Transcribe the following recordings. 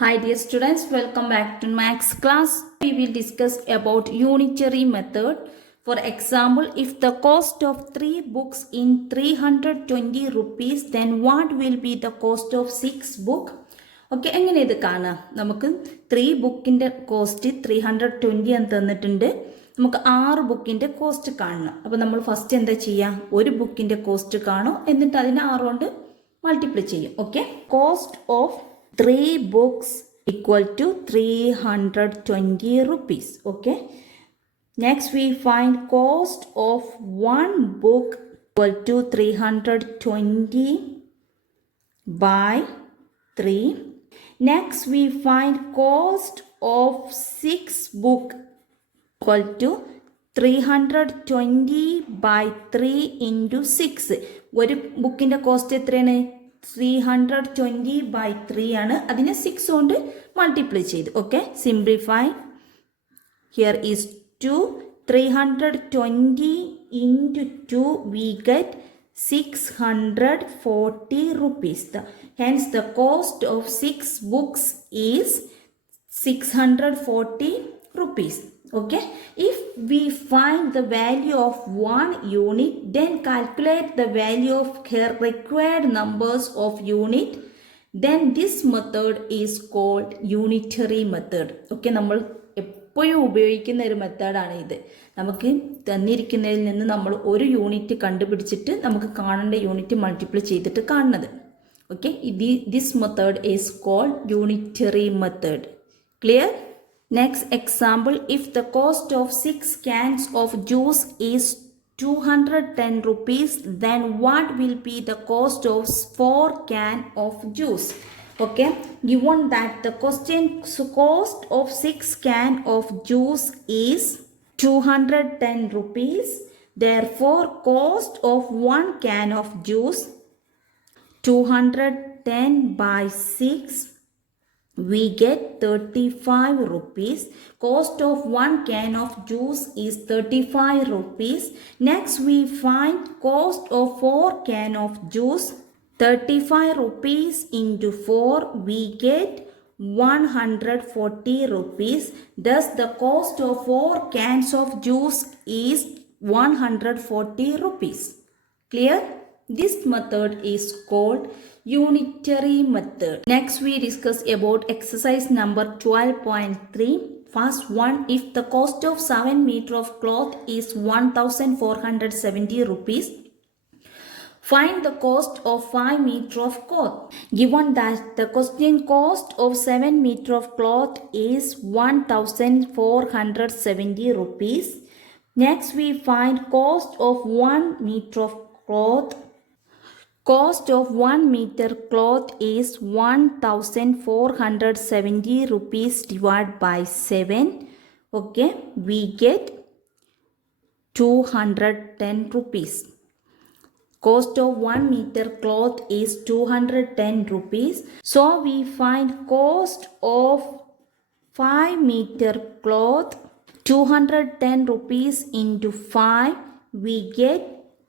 Hi dear students, welcome back to Max class. We will discuss about unitary method. For example, if the cost of 3 books in 320 rupees, then what will be the cost of 6 book? Okay എങ്ങനെ ഇത് കാണാം നമുക്ക് 3 ബുക്കിൻ്റെ cost 320 എന്ന് തന്നിട്ടുണ്ട്. നമുക്ക് 6 ബുക്കിൻ്റെ cost കാണണം. അപ്പോൾ നമ്മൾ ഫസ്റ്റ് എന്താ ചെയ്യുക, ഒരു ബുക്കിൻ്റെ കോസ്റ്റ് കാണും, എന്നിട്ട് അതിനെ 6 കൊണ്ട് മൾട്ടിപ്ലൈ ചെയ്യും. Okay, cost of 3 books equal to 320 rupees. Okay, next we find cost of 1 book equal to 320 by 3. Next we find cost of 6 book equal to 320 by 3 into 6. ഒരു ബുക്കിൻ്റെ കോസ്റ്റ് എത്രയാണ്? 320 by 3 ആണ്. അതിനെ 6 കൊണ്ട് മൾട്ടിപ്ലൈ ചെയ്തു. Okay, simplify. Here is 2. 320 into 2 we get 640 rupees. Hence the cost of 6 books is 640 rupees. Okay, if we find the value of 1 unit, then calculate the value of required numbers of unit. Then this method is called unitary method. Okay, നമ്മൾ എപ്പോഴും ഉപയോഗിക്കുന്ന ഒരു മെത്തേഡാണ് ഇത്. നമുക്ക് തന്നിരിക്കുന്നതിൽ നിന്ന് നമ്മൾ ഒരു യൂണിറ്റ് കണ്ടുപിടിച്ചിട്ട് നമുക്ക് കാണേണ്ട യൂണിറ്റ് മൾട്ടിപ്ലൈ ചെയ്തിട്ട് കാണുന്നത്. Okay, this method is called unitary method. Clear? Next example, if the cost of 6 cans of juice is 210 rupees, then what will be the cost of 4 can of juice? Okay, given that the cost of 6 can of juice is 210 rupees, therefore cost of 1 can of juice 210 by 6, we get 35 rupees. Cost of 1 can of juice is 35 rupees. Next we find cost of 4 can of juice. 35 rupees into 4 we get 140 rupees. Thus the cost of 4 cans of juice is 140 rupees. Clear? This method is called unitary method. Next we discuss about exercise number 12.3. First one, if the cost of 7 meter of cloth is 1470 rupees, find the cost of 5 meter of cloth. Given that the question cost of 7 meter of cloth is 1470 rupees. Next we find cost of 1 meter of cloth. Cost of 1 meter cloth is 1470 rupees divided by 7. Okay, we get 210 rupees. Cost of 1 meter cloth is 210 rupees. So we find cost of 5 meter cloth 210 rupees into 5, we get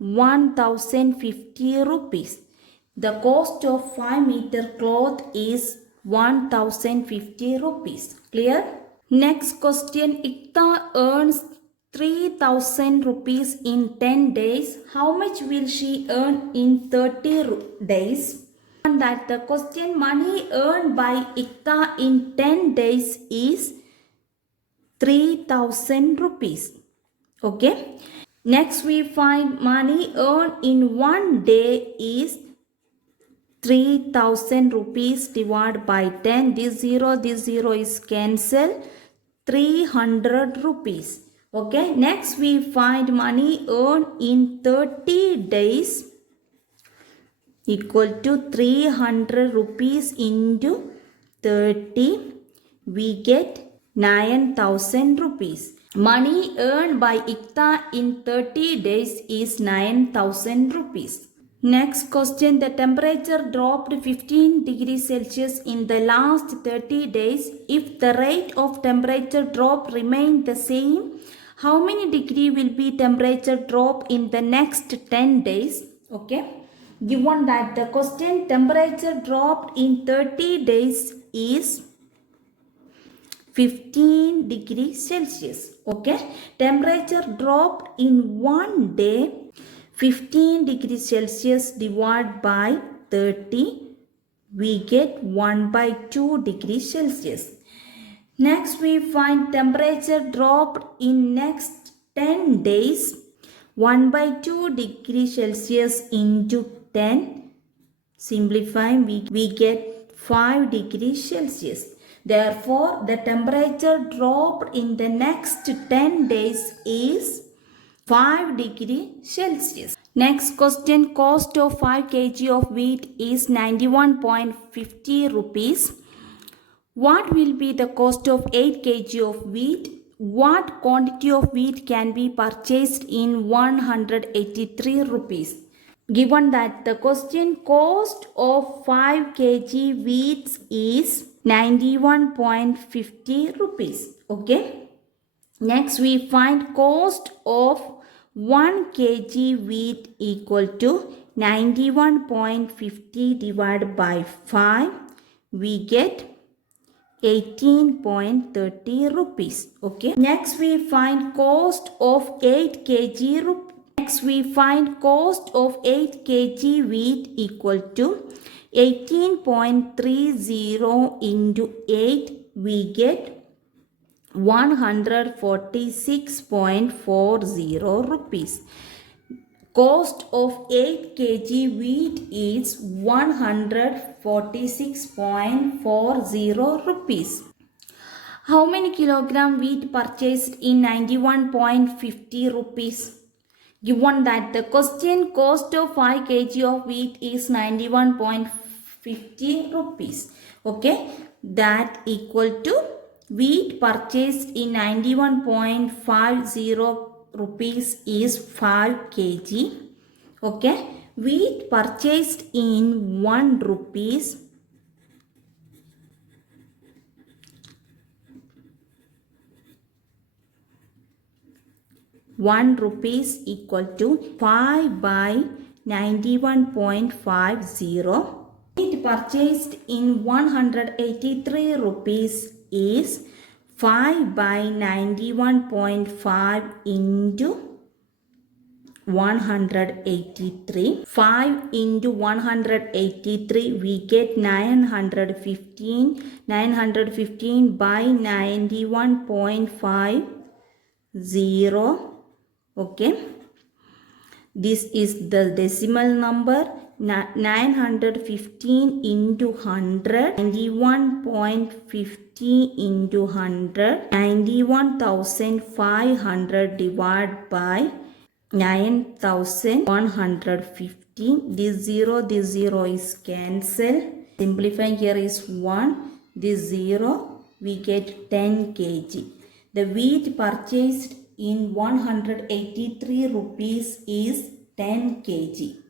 1050 rupees. The cost of 5 meter cloth is 1050 rupees. Clear? Next question, Ikta earns 3000 rupees in 10 days. How much will she earn in 30 days? And that the question money earned by Ikta in 10 days is 3000 rupees. Okay. Next we find money earned in 1 day is 3000 rupees divided by 10. This 0 is cancelled. 300 rupees. Okay. Next we find money earned in 30 days equal to 300 rupees into 30. We get 9000 rupees. Money earned by Ikta in 30 days is 9000 rupees. Next question, the temperature dropped 15 degrees Celsius in the last 30 days. If the rate of temperature drop remained the same, how many degree will be temperature drop in the next 10 days? Okay, given that the question temperature dropped in 30 days is 15 degrees Celsius. Okay, temperature dropped in one day 15 degrees Celsius divided by 30, we get 1 by 2 degrees Celsius. Next we find temperature dropped in next 10 days 1 by 2 degrees Celsius into 10. Simplifying, we get 5 degrees Celsius. Therefore, the temperature dropped in the next 10 days is 5 degrees Celsius. Next question, cost of 5 kg of wheat is 91.50 rupees. What will be the cost of 8 kg of wheat? What quantity of wheat can be purchased in 183 rupees? Given that the question, cost of 5 kg wheat is 91.50 rupees. Okay. Next we find cost of 1 kg wheat equal to 91.50 divided by 5. We get 18.30 rupees. Okay. Next we find cost of 8 kg Next we find cost of 8 kg wheat equal to 18.30 into 8. We get 146.40 rupees. Cost of 8 kg wheat is 146.40 rupees. How many kilogram wheat purchased in 91.50 rupees? Given that the question, cost of 5 kg of wheat is 91.50 rupees. Okay, that equal to wheat purchased in 91.50 rupees is 5 kg. Okay, wheat purchased in 1 rupees ₹1 equal to 5 by 91.50. Wheat purchased in 183 rupees is 5 by 91.5 into 183. 5 into 183 we get 915. 915 by 91.50. Okay, this is the decimal number. 915 into 100, 91.50 into 100, 91,500 divided by 9,115. This 0 is cancelled. Simplifying, here is 1. This 0, we get 10 kg. The wheat purchased in 183 rupees is 10 kg.